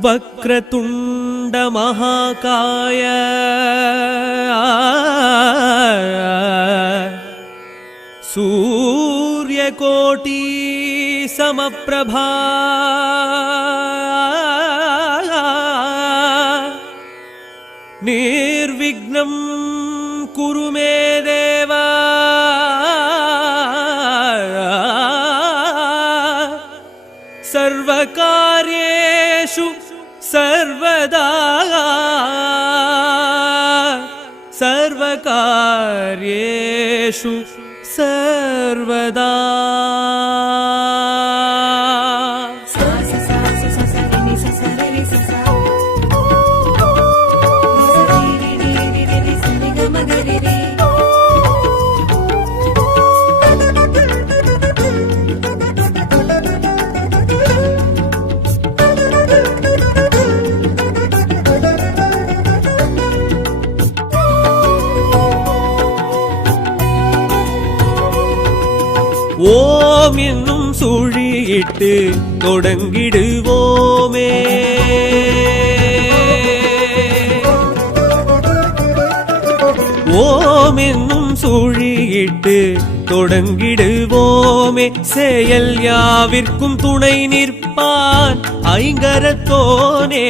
वक्रतुण्ड महाकाय सूर्यकोटि समप्रभा निर्विघ्नं कुरु मे देव सर्वकार्येषु सर्वदा सर्वकार्येषु सर्वदा ஓம் என்னும் சுழியிட்டு தொடங்கிடுவோமே. ஓம் என்னும் சுழியிட்டு தொடங்கிடுவோமே. செயல் யாவிற்கும் துணை நிற்பான் ஐங்கரத்தோனே.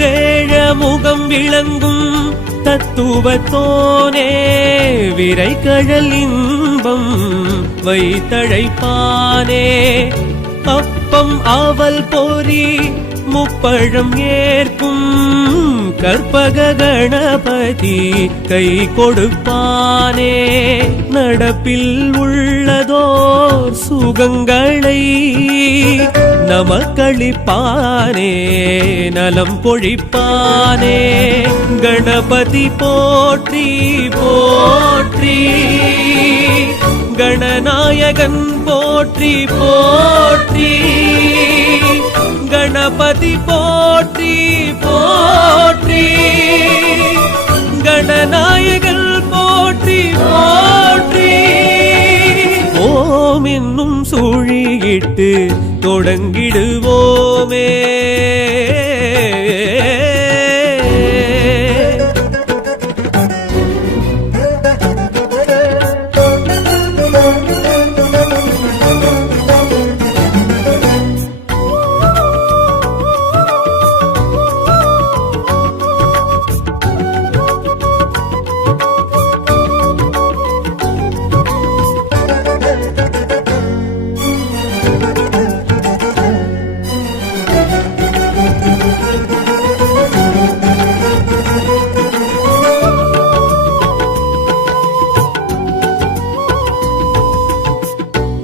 வேழமுகம் விளங்கும் தத்துவத்தோனே. விரைகழல் இன்பம் வைத்தழைப்பானே. அப்பம் அவல் பொறி முப்பழம் ஏற்கும் கற்பக கணபதி கை கொடுப்பானே. நடப்பில் உள்ளதோர் சுகங்களை நமக்களிப்பானே. நலம் பொழிப்பானே. கணபதி போற்றி போற்றி. கணநாயகன் போற்றி போற்றி. கணபதி போற்றி போற்றி. கணநாயகன் போற்றி போற்றி. ஓம் என்னும் சுழியிட்டு தொடங்கிடுவோமே.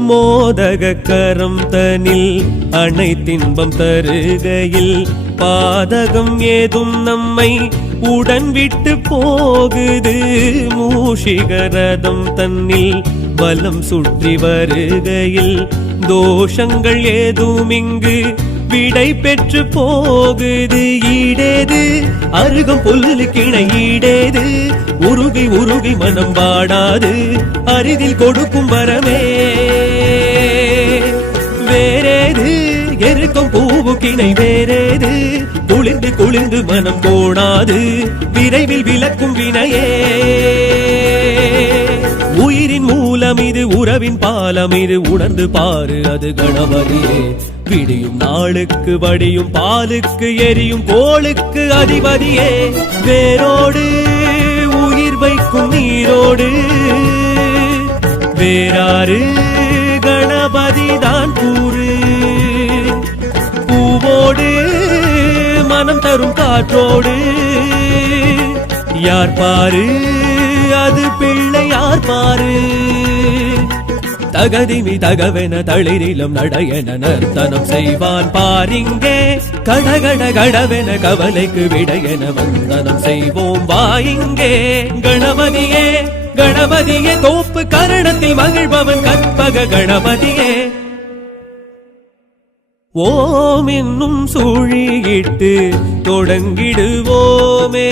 மோதக கரம் தனில் அனைத்தின்பம் தருகையில் பாதகம் ஏதும் நம்மை உடன் விட்டு போகுது. மூஷிகரதம் தன்னில் பலம் சுற்றி வருகையில் தோஷங்கள் ஏதும் இங்கு விடை பெற்று போகுது. ஈடேது அருகம் புல்லுக்கிணை ஈடேது. உருகி உருகி மனம் வாடாது அரிதில் கொடுக்கும் வரமே. வேறேது எருக்கும் பூவுக்கிணை வேறேது. குளிர்ந்து குளிர்ந்து மனம் கோடாது விரைவில் விளக்கும் வினையே. உயிரின் மூலம் இது உறவின் பாலம் இது உணர்ந்து பாரு அது கணபதியே. விடியும் நாளுக்கு வடியும் பாலுக்கு எரியும் கோளுக்கு அதிபதியே. வேரோடு உயிர் வைக்கும் நீரோடு வேறாறு கணபதி தான் கூறு. பூவோடு மனம் தரும் காற்றோடு யார் பாரு அது பிள்ளை யார் பாரு. தகதிமி தகவென தளிரிலும் நடையென நர்த்தனம் செய்வான் பாரிங்கே. கடகட கடவென கவலைக்கு விடையென வந்தனம் செய்வோம் வாயிங்கே. கணபதியே கணபதியே தோப்பு கரணத்தில் மகிழ்பவன் கற்பக கணபதியே. ஓம் என்னும் சுழியிட்டு தொடங்கிடுவோமே.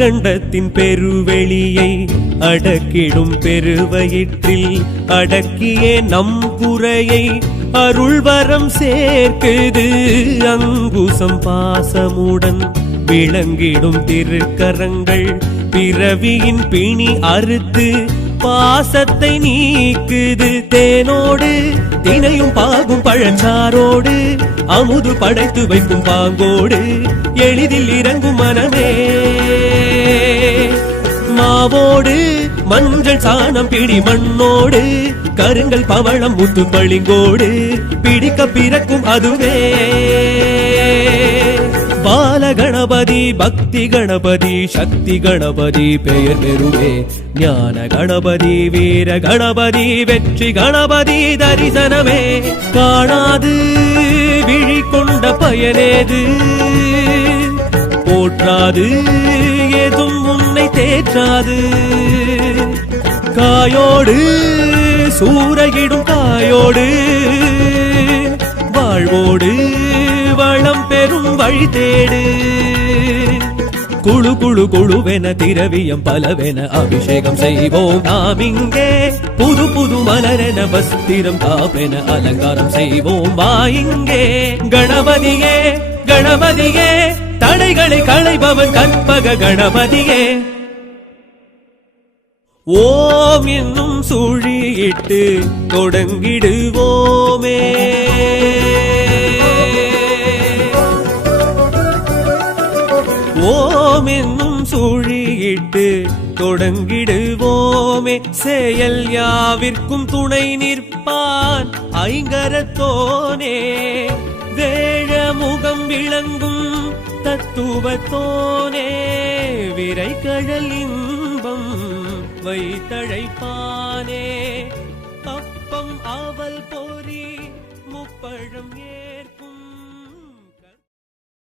அகண்டத்தின் பெருவெளியை அடக்கிடும் பெருவயிற்றில் அடக்கியே நம் குறையை அருள்வரம் சேர்க்குது அங்குசம் பாசமுடன் விளங்கிடும் திருக்கரங்கள் பிறவியின் பிணி அறுத்து பாசத்தை நீக்குது தேனோடு தினையும் பாகும் பழச்சாரோடு அமுது படைத்து வைக்கும் பாங்கோடு எளிதில் இறங்கும் மனமே மாவோடு மஞ்சள் சாணம் பிடி மண்ணோடு கருங்கல் பவளம் முத்து பளிங்கோடு பிடிக்க பிறக்கும் அதுவே பால கணபதி பக்தி கணபதி சக்தி கணபதி பெயர் பெறுவே ஞான கணபதி வீர கணபதி வெற்றி கணபதி தரிசனமே காணாது விழி கொண்ட பயனேது போற்றாது ஏதும் உன்னை தேற்றாது காயோடு சூறையிடும் காயோடு வாழ்வோடு வளம் பெறும் வழி தேடு குழு குழு குழுவென திரவியம் பலவென அபிஷேகம் செய்வோம் நாம் இங்கே புது புது மலரென வஸ்திரம் காப்பென அலங்காரம் செய்வோம் வா இங்கே கணபதியே கணபதியே தடைகளை களைபவன் கற்பக கணபதியே ஓம் என்னும் சுழியிட்டு தொடங்கிடுவோமே ஓம் என்னும் சுழியிட்டு தொடங்கிடுவோமே செயல் யாவிற்கும் துணை நிற்பான் ஐங்கரத்தோனே வேழ முகம் விளங்கும் தத்துவத்தோனே விரைகழல் இன்பம் வைத்தழைப்பானே அப்பம் அவல் பொறி முப்பழம் ஏ